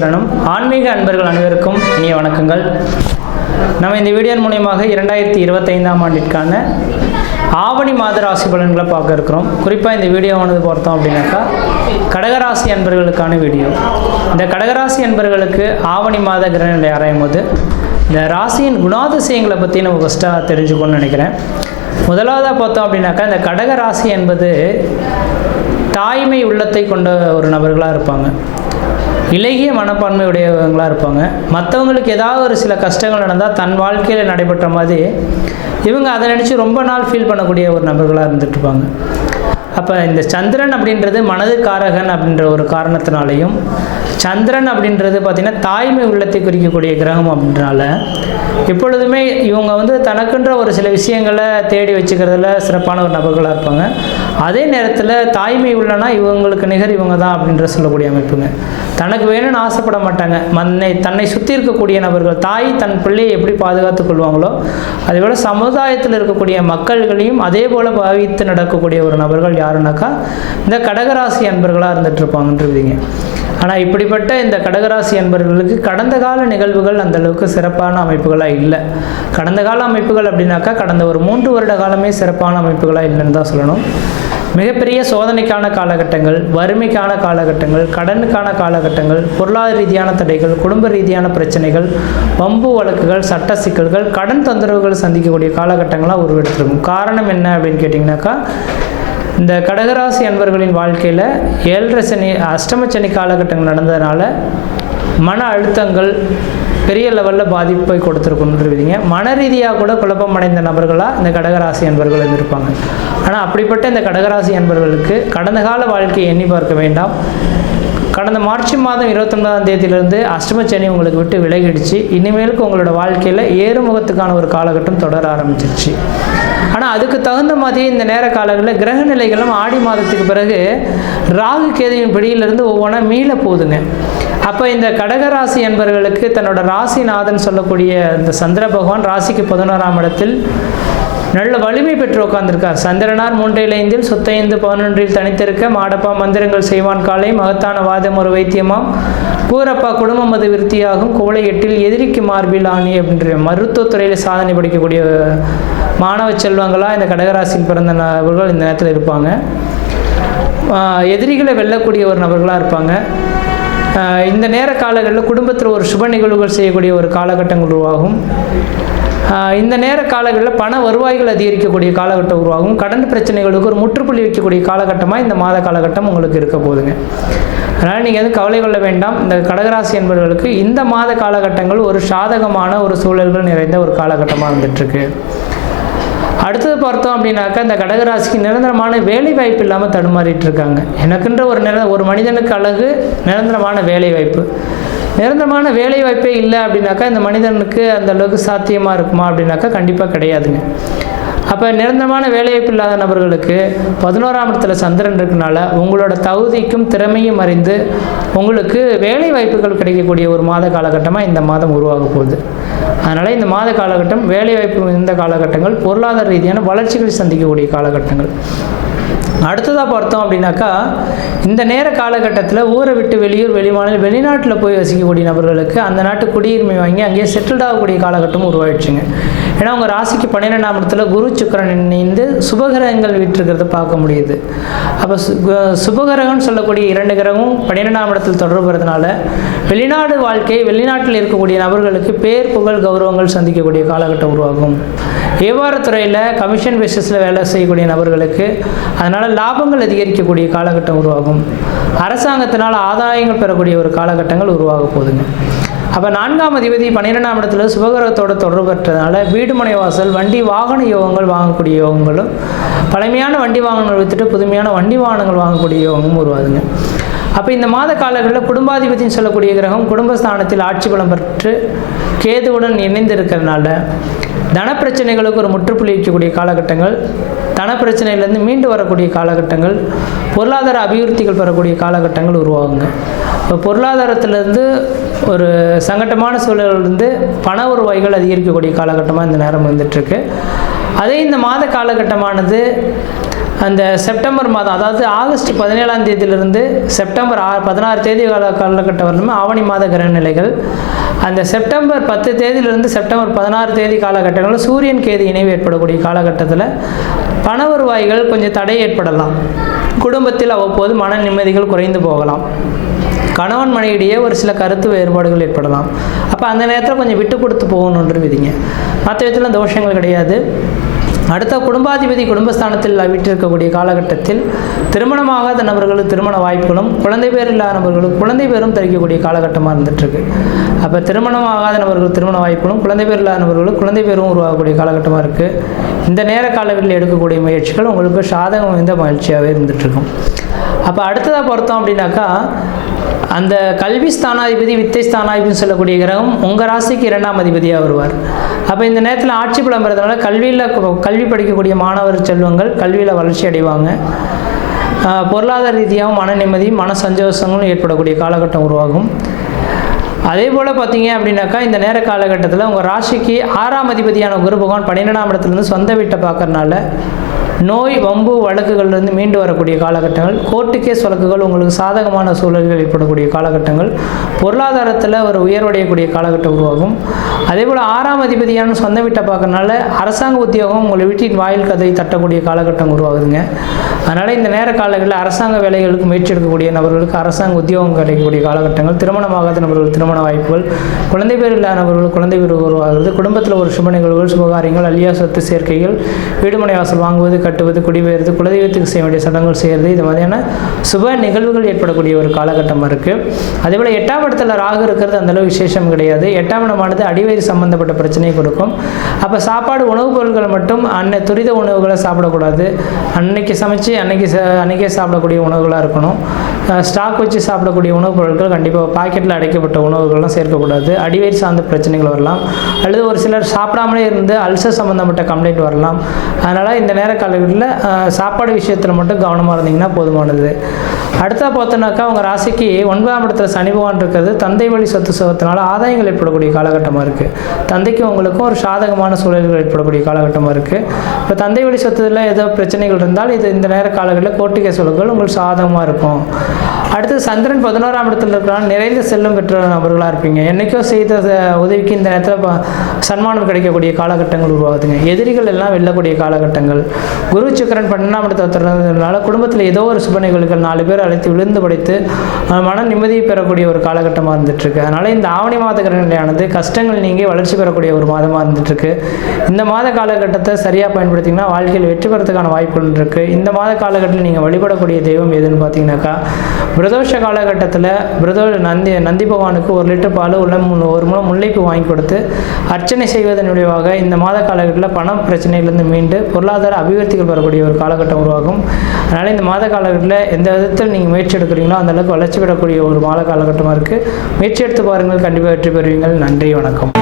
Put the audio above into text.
சரணம். ஆன்மீக அன்பர்கள் அனைவருக்கும் இனிய வணக்கங்கள். நம்ம இந்த வீடியோ மூலமாக 2025ஆம் ஆண்டிற்கான ஆவணி மாத ராசி பலன்களை பார்க்க இருக்கிறோம். குறிப்பாக இந்த வீடியோவானது பார்த்தோம் அப்படின்னாக்கா கடகராசி அன்பர்களுக்கான வீடியோ. இந்த கடகராசி அன்பர்களுக்கு ஆவணி மாத கிரகநிலை ஆராயும் போது இந்த ராசியின் குணாதிசயங்களை பற்றி நம்ம ஃபஸ்ட்டாக தெரிஞ்சுக்கணும்னு நினைக்கிறேன். முதலாவதாக பார்த்தோம் அப்படின்னாக்கா இந்த கடகராசி என்பது தாய்மை உள்ளத்தை கொண்ட ஒரு நபர்களாக இருப்பாங்க. இலகிய மனப்பான்மை உடையவங்களாக இருப்பாங்க. மற்றவங்களுக்கு ஏதாவது ஒரு சில கஷ்டங்கள் நடந்தால் தன் வாழ்க்கையில் நடைபெற்ற மாதிரி இவங்க அதை நினச்சி ரொம்ப நாள் ஃபீல் பண்ணக்கூடிய ஒரு நபர்களாக இருந்துட்டுருப்பாங்க. அப்போ இந்த சந்திரன் அப்படின்றது மனது காரகன் அப்படின்ற ஒரு காரணத்தினாலையும், சந்திரன் அப்படின்றது பார்த்திங்கன்னா தாய்மை உள்ளத்தை குறிக்கக்கூடிய கிரகம் அப்படின்றனால எப்பொழுதுமே இவங்க தனக்குன்ற ஒரு சில விஷயங்களை தேடி வச்சுக்கிறதுல சிறப்பான ஒரு நபர்களாக இருப்பாங்க. அதே நேரத்தில் தாய்மை உள்ளனா இவங்களுக்கு நிகர் இவங்க தான் அப்படின்ற சொல்லக்கூடிய அமைப்புங்க. தனக்கு வேணும்னு ஆசைப்பட மாட்டாங்க. தன்னை சுற்றி இருக்கக்கூடிய நபர்கள், தாய் தன் பிள்ளையை எப்படி பாதுகாத்து கொள்வாங்களோ அதேபோல் சமுதாயத்தில் இருக்கக்கூடிய மக்கள்களையும் அதே போல் பாவித்து நடக்கக்கூடிய ஒரு நபர்கள் யாருன்னாக்கா இந்த கடகராசி அன்பர்களாக இருந்துட்டு இருப்பாங்கன்றீங்க. ஆனால் இப்படிப்பட்ட இந்த கடகராசி அன்பர்களுக்கு கடந்த கால நிகழ்வுகள் அந்தளவுக்கு சிறப்பான அமைப்புகளாக இல்லை. கடந்த கால அமைப்புகள் அப்படின்னாக்கா கடந்த ஒரு 3 வருட காலமே சிறப்பான அமைப்புகளாக இல்லைன்னு தான் சொல்லணும். மிகப்பெரிய சோதனைக்கான காலகட்டங்கள், வறுமைக்கான காலகட்டங்கள், கடனுக்கான காலகட்டங்கள், பொருளாதார ரீதியான தடைகள், குடும்ப ரீதியான பிரச்சனைகள், வம்பு வழக்குகள், சட்ட சிக்கல்கள், கடன் தொந்தரவுகள் சந்திக்கக்கூடிய காலகட்டங்களாக உருவெடுத்திருக்கும். காரணம் என்ன அப்படின்னு கேட்டிங்கனாக்கா இந்த கடகராசி அன்பர்களின் வாழ்க்கையில் 7.5 சனி, அஷ்டம சனி காலகட்டங்கள் நடந்ததுனால மன அழுத்தங்கள் பெரிய லெவலில் பாதிப்பை கொடுத்துருக்குன்றீங்க. மன ரீதியாக கூட குழப்பம் அடைந்த நபர்களாக இந்த கடகராசி அன்பர்கள் இருந்திருப்பாங்க. ஆனால் அப்படிப்பட்ட இந்த கடகராசி அன்பர்களுக்கு கடந்த கால வாழ்க்கையை எண்ணி பார்க்க வேண்டாம். கடந்த மார்ச் மாதம் 29ஆம் தேதியிலிருந்து அஷ்டம சனி உங்களுக்கு விட்டு விலகிடுச்சு. இனிமேலுக்கு உங்களோட வாழ்க்கையில் ஏறுமுகத்துக்கான ஒரு காலகட்டம் தொடர ஆரம்பிச்சிருச்சு. ஆனால் அதுக்கு தகுந்த மாதிரி இந்த நேர காலங்களில் கிரக நிலைகளும் ஆடி மாதத்துக்கு பிறகு ராகு கேதுவின் பிடியிலிருந்து ஒவ்வொன்றா மீள போகுதுங்க. அப்போ இந்த கடகராசி என்பவர்களுக்கு தன்னோட ராசிநாதன் சொல்லக்கூடிய இந்த சந்திர பகவான் ராசிக்கு 11ஆம் இடத்தில் நல்ல வலிமை பெற்று உட்கார்ந்திருக்கார். சந்திரனார் 3-5 சொத்தைந்து 11 தனித்திருக்க மாடப்பா மந்திரங்கள் செய்வான் காலை மகத்தான வாதம் ஒரு வைத்தியமாம் பூரப்பா குடும்பம் அது விருத்தியாகும் குவளை 8 எதிரிக்கு மார்பில் ஆணி அப்படின்ற மருத்துவத்துறையில் சாதனை படிக்கக்கூடிய மாணவ செல்வங்களாக இந்த கடகராசியில் பிறந்த நபர்கள் இந்த நேரத்தில் இருப்பாங்க. எதிரிகளை வெல்லக்கூடிய ஒரு நபர்களாக இருப்பாங்க. இந்த நேர காலங்களில் குடும்பத்தில் ஒரு சுப நிகழ்வுகள் செய்யக்கூடிய ஒரு காலகட்டங்கள் உருவாகும். இந்த நேர காலங்களில் பண வருவாய்கள் அதிகரிக்கக்கூடிய காலகட்டம் உருவாகும். கடன் பிரச்சனைகளுக்கு ஒரு முற்றுப்புள்ளி வைக்கக்கூடிய காலகட்டமாக இந்த மாத காலகட்டம் உங்களுக்கு இருக்க போகுதுங்க. அதனால் நீங்கள் கவலை கொள்ள வேண்டாம். இந்த கடகராசி என்பவர்களுக்கு இந்த மாத காலகட்டங்கள் ஒரு சாதகமான ஒரு சூழல்கள் நிறைந்த ஒரு காலகட்டமாக இருந்துகிட்ருக்கு. அடுத்தது பார்த்தோம் அப்படின்னாக்கா இந்த கடகராசிக்கு நிரந்தரமான வேலை வாய்ப்பு இல்லாமல் தடுமாறிட்டு இருக்காங்க. எனக்குன்ற ஒரு மனிதனுக்கு அழகு நிரந்தரமான வேலை வாய்ப்பு. நிரந்தரமான வேலை வாய்ப்பே இல்லை அப்படின்னாக்கா இந்த மனிதனுக்கு அந்த அளவுக்கு சாத்தியமாக இருக்குமா அப்படின்னாக்கா கண்டிப்பாக கிடையாதுங்க. அப்போ நிரந்தரமான வேலைவாய்ப்பு இல்லாத நபர்களுக்கு 11ஆம் இடத்துல சந்திரன் இருக்கனால உங்களோட தகுதிக்கும் திறமையும் அறிந்து உங்களுக்கு வேலை வாய்ப்புகள் கிடைக்கக்கூடிய ஒரு மாத காலகட்டமாக இந்த மாதம் உருவாக போகுது. அதனால் இந்த மாத காலகட்டம் வேலைவாய்ப்பு இந்த காலகட்டங்கள் பொருளாதார ரீதியான வளர்ச்சிகளை சந்திக்கக்கூடிய காலகட்டங்கள். அடுத்ததாக பார்த்தோம் அப்படின்னாக்கா இந்த நேர காலகட்டத்தில் ஊரை விட்டு வெளியூர் வெளிமாநில வெளிநாட்டில் போய் வசிக்கக்கூடிய நபர்களுக்கு அந்த நாட்டு குடியுரிமை வாங்கி அங்கேயே செட்டில்ட் ஆகக்கூடிய காலகட்டம் உருவாயிடுச்சுங்க. ஏன்னா உங்கள் ராசிக்கு 12ஆம் இடத்துல குரு சுக்கிரன் இணைந்து சுபகிரகங்கள் விட்டுருக்கிறத பார்க்க முடியுது. அப்போ சுபகிரகம்னு சொல்லக்கூடிய 2 கிரகமும் 12ஆம் இடத்தில் தொடர்புறதுனால வெளிநாடு வாழ்க்கை, வெளிநாட்டில் இருக்கக்கூடிய நபர்களுக்கு பேர் புகழ் கௌரவங்கள் சந்திக்கக்கூடிய காலகட்டம் உருவாகும். வியாபாரத்துறையில் கமிஷன் பேசிஸில் வேலை செய்யக்கூடிய நபர்களுக்கு அதனால் லாபங்கள் அதிகரிக்கக்கூடிய காலகட்டம் உருவாகும். அரசாங்கத்தினால் ஆதாயங்கள் பெறக்கூடிய ஒரு காலகட்டங்கள் உருவாக போகுதுங்க. அப்போ 4ஆம் அதிபதி 12ஆம் இடத்துல சுபகிரகத்தோட தொடர்பு பெற்றதுனால வீடு மனை வாசல் வண்டி வாகன யோகங்கள் வாங்கக்கூடிய யோகங்களும், பழமையான வண்டி வாகனங்கள் விற்றுட்டு புதுமையான வண்டி வாகனங்கள் வாங்கக்கூடிய யோகமும் உருவாதுங்க. அப்போ இந்த மாத காலங்களில் குடும்பாதிபதினு சொல்லக்கூடிய கிரகம் குடும்பஸ்தானத்தில் ஆட்சி பலம் பெற்று கேதுவுடன் இணைந்து இருக்கிறதுனால தனப்பிரச்சனைகளுக்கு ஒரு முற்றுப்புள்ளி வைக்கக்கூடிய காலகட்டங்கள், தனப்பிரச்சனையிலேருந்து மீண்டு வரக்கூடிய காலகட்டங்கள், பொருளாதார அபிவிருத்திகள் பெறக்கூடிய காலகட்டங்கள் உருவாகுங்க. இப்போ பொருளாதாரத்திலேருந்து ஒரு சங்கட்டமான சூழலிருந்து பண வருவாய்கள் அதிகரிக்கக்கூடிய காலகட்டமாக இந்த நேரம் வந்துட்டுருக்கு. அதே இந்த மாத காலகட்டமானது அந்த செப்டம்பர் மாதம், அதாவது ஆகஸ்ட் 17ஆம் தேதியிலிருந்து செப்டம்பர் 16 தேதி காலகட்டம் வரலுமே ஆவணி மாத கிரகநிலைகள். அந்த செப்டம்பர் 10 தேதியிலிருந்து செப்டம்பர் 16 தேதி காலகட்டங்களில் சூரியன் கேது இணைவு ஏற்படக்கூடிய காலகட்டத்தில் பண வருவாய்கள் கொஞ்சம் தடை ஏற்படலாம். குடும்பத்தில் அவ்வப்போது மன நிம்மதிகள் குறைந்து போகலாம். கணவன் மனைவிடையே ஒரு சில கருத்து வேறுபாடுகள் ஏற்படலாம். அப்போ அந்த நேரத்தில் கொஞ்சம் விட்டு கொடுத்து போகணுன்ற விதிங்க. மற்ற விதத்தில் தோஷங்கள் கிடையாது. அடுத்த குடும்பாதிபதி குடும்பஸ்தானத்தில் வீட்டிருக்கக்கூடிய காலகட்டத்தில் திருமணமாகாத நபர்களுக்கு திருமண வாய்ப்புகளும், குழந்தை பேர் இல்லாத நபர்களுக்கு குழந்தை பேரும் தரிக்கக்கூடிய காலகட்டமாக இருந்துகிட்ருக்கு. அப்போ திருமணமாகாத நபர்களுக்கு திருமண வாய்ப்புகளும், குழந்தை பேர் இல்லாத நபர்களுக்கு குழந்தை பேரும் உருவாகக்கூடிய காலகட்டமாக இருக்குது. இந்த நேர காலங்களில் எடுக்கக்கூடிய முயற்சிகள் உங்களுக்கு சாதகம் வாய்ந்த மகிழ்ச்சியாகவே இருந்துகிட்ருக்கும். அப்போ அடுத்ததாக பொறுத்தோம் அப்படின்னாக்கா, அந்த கல்வி ஸ்தானாதிபதி வித்தை ஸ்தானாதிபதினு சொல்லக்கூடிய கிரகம் உங்கள் ராசிக்கு 2ஆம் அதிபதியாக வருவார். அப்போ இந்த நேரத்தில் ஆட்சி பலம் பெறதுனால கல்வி படிக்கக்கூடிய மாணவர் செல்வங்கள் கல்வியில் வளர்ச்சி அடைவாங்க. பொருளாதார ரீதியாகவும் மன நிம்மதி மன சந்தோஷங்களும் ஏற்படக்கூடிய காலகட்டம் உருவாகும். அதே போல் பார்த்தீங்க அப்படின்னாக்கா, இந்த நேர காலகட்டத்தில் உங்கள் ராசிக்கு 6ஆம் அதிபதியான குரு பகவான் 12ஆம் இடத்துலேருந்து சொந்த வீட்டை பார்க்கறனால நோய் வம்பு வழக்குகள்லேருந்து மீண்டு வரக்கூடிய காலகட்டங்கள், கோர்ட்டு கேஸ் வழக்குகள் உங்களுக்கு சாதகமான சூழல்கள் ஏற்படக்கூடிய காலகட்டங்கள், பொருளாதாரத்தில் ஒரு உயர்வடையக்கூடிய காலகட்டம் உருவாகும். அதே போல் 6ஆம் அதிபதியான சொந்த வீட்டை பார்க்கறனால அரசாங்க உத்தியோகம் உங்கள் வீட்டின் வாயில் கதவை தட்டக்கூடிய காலகட்டம் உருவாகுதுங்க. அதனால் இந்த நேர காலங்களில் அரசாங்க வேலைகளுக்கு முயற்சி எடுக்கக்கூடிய நபர்களுக்கு அரசாங்க உத்தியோகம் கிடைக்கக்கூடிய காலகட்டங்கள், திருமணமாகாத நபர்கள் திருமண வாய்ப்புகள், குழந்தை பேர் இல்லாத நபர்கள் குழந்தை பேர் உருவாகிறது, குடும்பத்தில் ஒரு சுப நிகழ்வுகள் சுபகாரியங்கள், அழியா சொத்து சேர்க்கைகள், வீடுமனை வாசல் வாங்குவது, கட்டுவது, குடிபெயர்ந்து குலதெய்வத்துக்கு செய்ய வேண்டிய சடங்குகள் செய்கிறது, இது மாதிரியான சுப நிகழ்வுகள் ஏற்படக்கூடிய ஒரு காலகட்டமாக இருக்குது. அதேபோல் 8ஆம் இடத்துல ராகு இருக்கிறது அந்தளவு விசேஷம் கிடையாது. 8ஆம் இடமானது அடிவயிறு சம்பந்தப்பட்ட பிரச்சனையை கொடுக்கும். அப்போ சாப்பாடு உணவுப் பொருட்கள் மட்டும் துரித உணவுகளை சாப்பிடக்கூடாது. அன்னைக்கு சமைச்சு அன்னைக்கே சாப்பிடக்கூடிய உணவுகளாக இருக்கணும். ஸ்டாக் வச்சு சாப்பிடக்கூடிய உணவுப் பொருட்கள் கண்டிப்பாக பாக்கெட்டில் அடைக்கப்பட்ட உணவுகள்லாம் சேர்க்கக்கூடாது. அடிவயிறு சார்ந்த பிரச்சனைகள் வரலாம். அல்லது ஒரு சிலர் சாப்பிடாமலே இருந்து அல்சர் சம்மந்தப்பட்ட கம்ப்ளைண்ட் வரலாம். அதனால் இந்த நேர காலங்களில் சாப்பாடு விஷயத்தில் மட்டும் கவனமாக இருந்தீங்கன்னா போதுமானது. அடுத்தா பார்த்தோன்னாக்கா, உங்கள் ராசிக்கு 9ஆம் இடத்துல சனி பகவான் இருக்கிறது தந்தை வழி சொத்து சுகத்தினால ஆதாயங்கள் ஏற்படக்கூடிய காலகட்டமாக இருக்குது. தந்தைக்கும் உங்களுக்கும் ஒரு சாதகமான சூழல்கள் ஏற்படக்கூடிய காலகட்டமாக இருக்குது. இப்போ தந்தை வழி சொத்துல ஏதோ பிரச்சனைகள் இருந்தால் இது இந்த நேர காலங்களில் கோர்ட்டு கேஸ் வழக்குகள் உங்களுக்கு சாதகமாக இருக்கும். அடுத்து சந்திரன் 11ஆம் இடத்துல இருக்கிறாங்க. நிறைந்த செல்வம் பெற்ற நபர்களாக இருப்பீங்க. என்றைக்கோ செய்த உதவிக்கு இந்த நேரத்தில் சன்மானம் கிடைக்கக்கூடிய காலகட்டங்கள் உருவாகுதுங்க. எதிரிகள் எல்லாம் வெல்லக்கூடிய காலகட்டங்கள். குரு சுக்கிரன் 12ஆம் இடத்துல திறந்ததுனால குடும்பத்தில் ஏதோ ஒரு சுப நிகழ்வுகள் 4 பேர் அழைத்து விழுந்து படைத்து மன நிம்மதியை பெறக்கூடிய ஒரு காலகட்டமாக இருந்துகிட்ருக்கு. அதனால் இந்த ஆவணி மாத கிரகநிலையானது கஷ்டங்கள் நீங்கி வளர்ச்சி பெறக்கூடிய ஒரு மாதமாக இருந்துகிட்ருக்கு. இந்த மாத காலகட்டத்தை சரியாக பயன்படுத்திங்கன்னா வாழ்க்கையில் வெற்றி பெறத்துக்கான வாய்ப்புகள் இருக்குது. இந்த மாத காலகட்டத்தில் நீங்கள் வழிபடக்கூடிய தெய்வம் எதுன்னு பார்த்தீங்கன்னாக்கா, பிரதோஷ காலகட்டத்தில் நந்தி பகவானுக்கு 1 லிட்டர் பால் ஒரு முழம் முல்லைப்பூ வாங்கி கொடுத்து அர்ச்சனை செய்வதன் விளைவாக இந்த மாத காலகட்டத்தில் பணம் பிரச்சனையிலிருந்து மீண்டு பொருளாதார அபிவிருத்திகள் பெறக்கூடிய ஒரு காலகட்டம் உருவாகும். அதனால் இந்த மாத காலகட்டத்தில் எந்த விதத்தில் நீங்கள் முயற்சி எடுக்கிறீங்களோ அந்தளவுக்கு வளர்ச்சி பெறக்கூடிய ஒரு மாத காலகட்டமாக இருக்குது. முயற்சி எடுத்து பாருங்கள், கண்டிப்பாக வெற்றி பெறுவீங்கள். நன்றி, வணக்கம்.